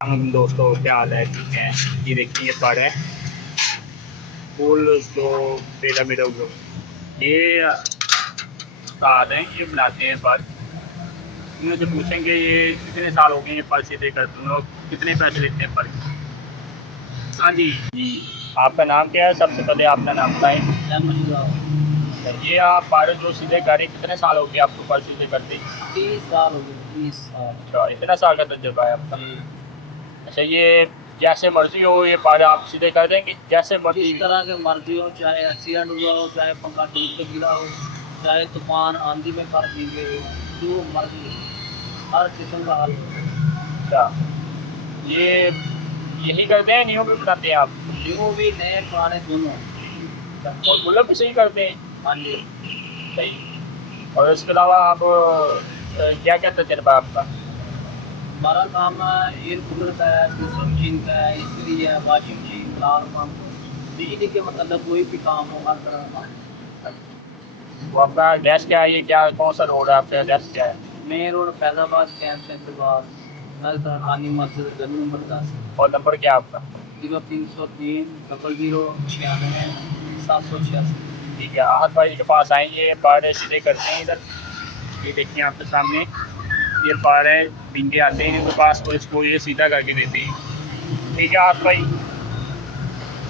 हम दोस्तों क्या हाल है, ठीक है। ये देखिए ये पढ़ है फुल तो पिरामिड ग्रुप। ये उस्ताद हैं, ये बनाते हैं पढ़। इनसे पूछेंगे ये कितने साल हो गए ये पढ़ सीधे करते हैं और कितने पैसे लेते हैं पढ़। हाँ जी जी। आपका नाम क्या है? सबसे पहले अपना नाम बताएं। ये आप पढ़ जो सीधे कर रहे हैं, कितने साल हो गए आपको पढ़ सीधे करते? 30 साल हो गए, 30 साल। अच्छा, इतना साल का तजुर्बा है आपका। अच्छा, ये जैसे मर्जी हो ये पढ़ आप सीधे कर देंगे जैसे मर्जी? जिस तरह के मर्जी हो, चाहे एक्सीडेंट हुआ हो, चाहे पंखा टूट के गिरा हो, चाहे तूफान आंधी में कर दीजिए, जो मर्जी हो, हर किस्म का हल हो। अच्छा, ये यही करते हैं, न्यू भी बनाते हैं आप? न्यू भी, नए पुराने दोनों। और गुल्लक भी सही करते हैं? हाँ जी। सही। और इसके अलावा आप क्या क्या तजर्बा है आपका? हमारा काम एयर कूलर का है, दूसरा मशीन का है, इस्त्री है, वॉशिंग मशीन, कार पंप, बिजली के मतलब कोई भी काम हो, हर तरह का काम। वो आपका एड्रेस क्या है? ये क्या कौन सा रोड है? आपका एड्रेस क्या है? Main road Faizabad camp centre बाद नजर खानी मस्जिद गली नंबर 10। और नंबर क्या है आपका? 0303 0096 ठीक है, आहत भाई के पास आएंगे, पारे सीधे करते हैं इधर। ये देखिए आपके सामने ये पारे बिंगे आते हैं इनके पास, तो इसको ये सीधा करके देते हैं। ठीक है आहत भाई।